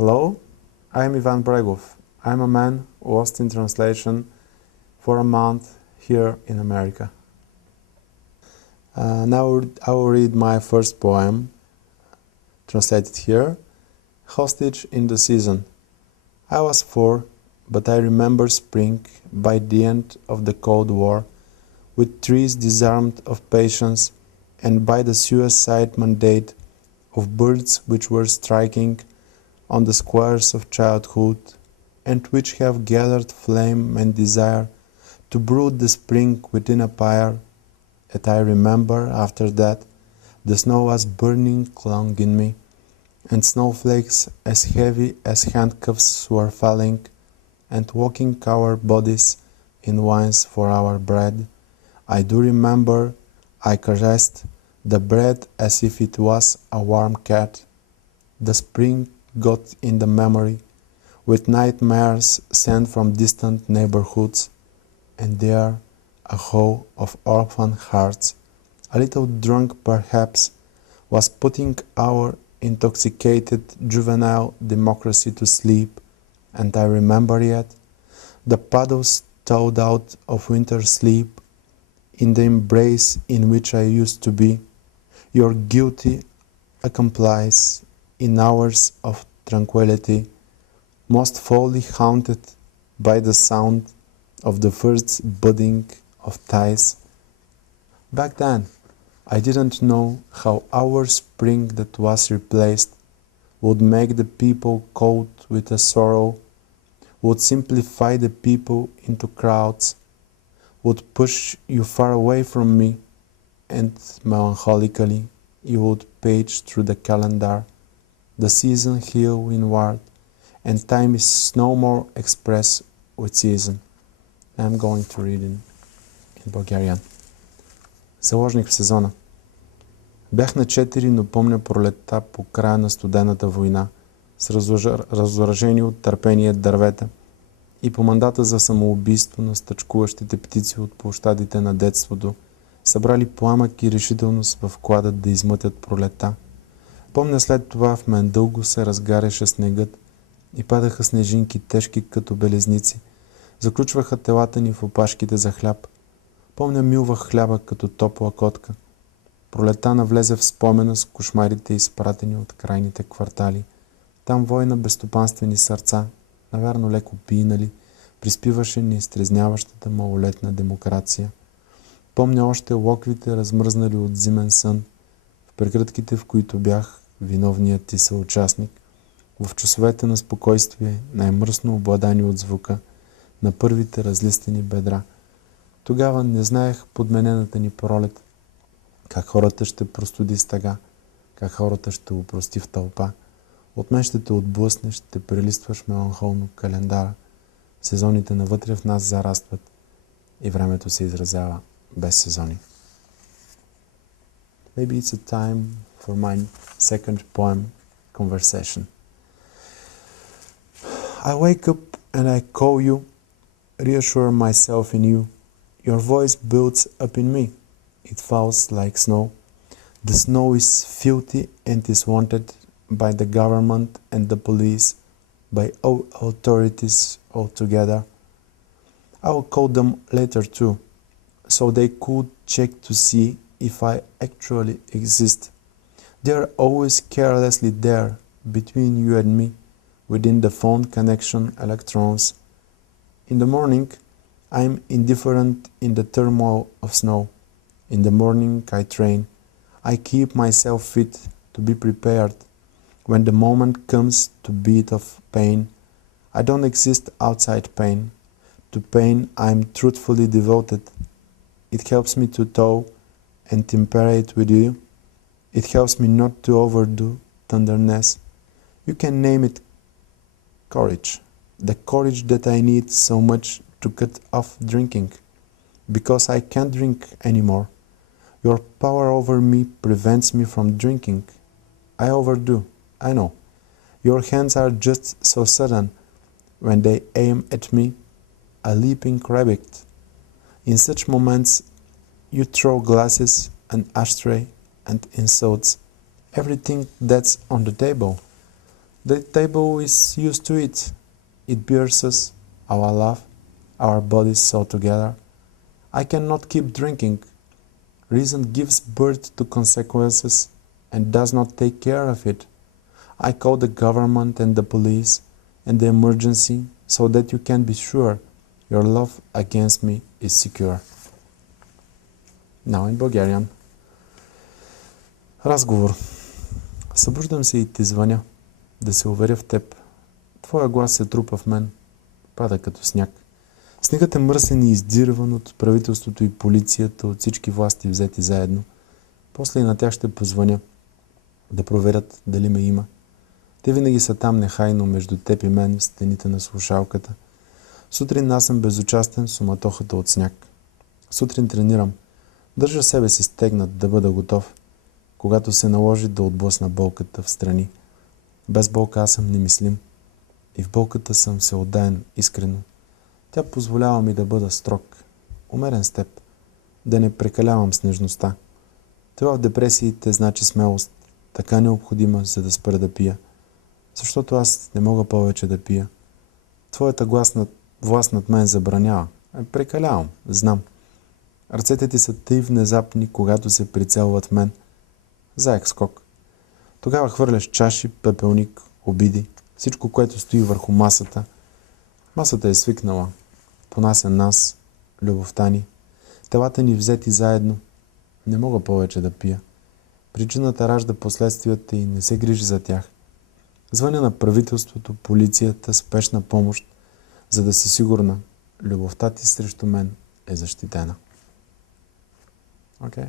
Hello, I am Ivan Bregov. I am a man lost in translation for a month here in America. Now I will read my first poem, translated here, Hostage in the Season. I was 4, but I remember spring by the end of the Cold War, with trees disarmed of patience, and by the suicide mandate of birds which were striking on the squares of childhood, and which have gathered flame and desire to brood the spring within a pyre. Yet I remember after that the snow was burning clung in me, and snowflakes as heavy as handcuffs were falling, and walking our bodies in wines for our bread. I do remember I caressed the bread as if it was a warm cat. The spring got in the memory with nightmares sent from distant neighborhoods, and there a hoe of orphan hearts, a little drunk perhaps, was putting our intoxicated juvenile democracy to sleep, and I remember yet the puddles thawed out of winter sleep in the embrace in which I used to be, your guilty accomplice in hours of tranquility, most foully haunted by the sound of the first budding of ties. Back then, I didn't know how our spring that was replaced would make the people cold with a sorrow, would simplify the people into crowds, would push you far away from me, and melancholically you would page through the calendar, the season heel inward, and time is no more expressed with season. I'm going to read in Bulgarian. Заложник в сезона. Бях на 4, но помня пролетта по края на студената война, с разоръжени от търпение дървета и по мандата за самоубийство на стъчкуващите птици от площадите на детството, събрали пламък и решителност в кладът да измътят пролетта. Помня след това в мен дълго се разгаряше снегът и падаха снежинки тежки като белезници, заключваха телата ни в опашките за хляб. Помня милвах хляба като топла котка. Пролета навлезе в спомена с кошмарите, изпратени от крайните квартали. Там вой на безстопанствени сърца, навярно леко пийнали, приспиваше неизтрезняващата малолетна демокрация. Помня още локвите, размръзнали от зимен сън, в прегръдките, в които бях виновният ти съучастник, в часовете на спокойствие, най-мръсно обладани от звука на първите разлистени бедра. Тогава не знаех подменената ни пролет, как хората ще простуди стъга, как хората ще упрости в тълпа. От мен ще те отблъснеш, ще прелистваш меланхолно календара. Сезоните навътре в нас зарастват и времето се изразява без сезони. Maybe it's a time for my second poem, Conversation. I wake up and I call you, reassure myself in you. Your voice builds up in me. It falls like snow. The snow is filthy and is wanted by the government and the police, by all authorities altogether. I will call them later too, so they could check to see if I actually exist. They are always carelessly there, between you and me, within the phone connection electrons. In the morning, I am indifferent in the turmoil of snow. In the morning I train. I keep myself fit to be prepared. When the moment comes to beat of pain, I don't exist outside pain. To pain I am truthfully devoted. It helps me to tow and temperate with you. It helps me not to overdo tenderness. You can name it courage. The courage that I need so much to cut off drinking, because I can't drink anymore. Your power over me prevents me from drinking. I overdo, I know. Your hands are just so sudden. When they aim at me, a leaping rabbit. In such moments, you throw glasses, an ashtray, and insults, everything that's on the table. The table is used to it. It bears us, our love, our bodies all together. I cannot keep drinking. Reason gives birth to consequences and does not take care of it. I call the government and the police and the emergency so that you can be sure your love against me is secure. Now in Bulgarian. Разговор. Събуждам се и ти звъня, да се уверя в теб. Твоя глас се трупа в мен, пада като сняг. Снегът е мръсен и издирван от правителството и полицията, от всички власти взети заедно. После и на тях ще позвъня, да проверят дали ме има. Те винаги са там нехайно между теб и мен в стените на слушалката. Сутрин аз съм безучастен в суматохата от сняг. Сутрин тренирам. Държа себе си стегнат да бъда готов, когато се наложи да отблъсна болката в страни. Без болка аз съм немислим. И в болката съм всеотдаен искрено. Тя позволява ми да бъда строг, умерен с теб, да не прекалявам с нежността. Това в депресиите значи смелост, така необходима, за да спра да пия. Защото аз не мога повече да пия. Твоята власт над мен забранява. Прекалявам, знам. Ръцете ти са тъй внезапни, когато се прицелват в мен. Заек скок. Тогава хвърляш чаши, пепелник, обиди, всичко, което стои върху масата. Масата е свикнала. Понася нас, любовта ни. Телата ни взети заедно. Не мога повече да пия. Причината ражда последствията и не се грижи за тях. Звъня на правителството, полицията, спешна помощ, за да си сигурна, любовта ти срещу мен е защитена. Окей.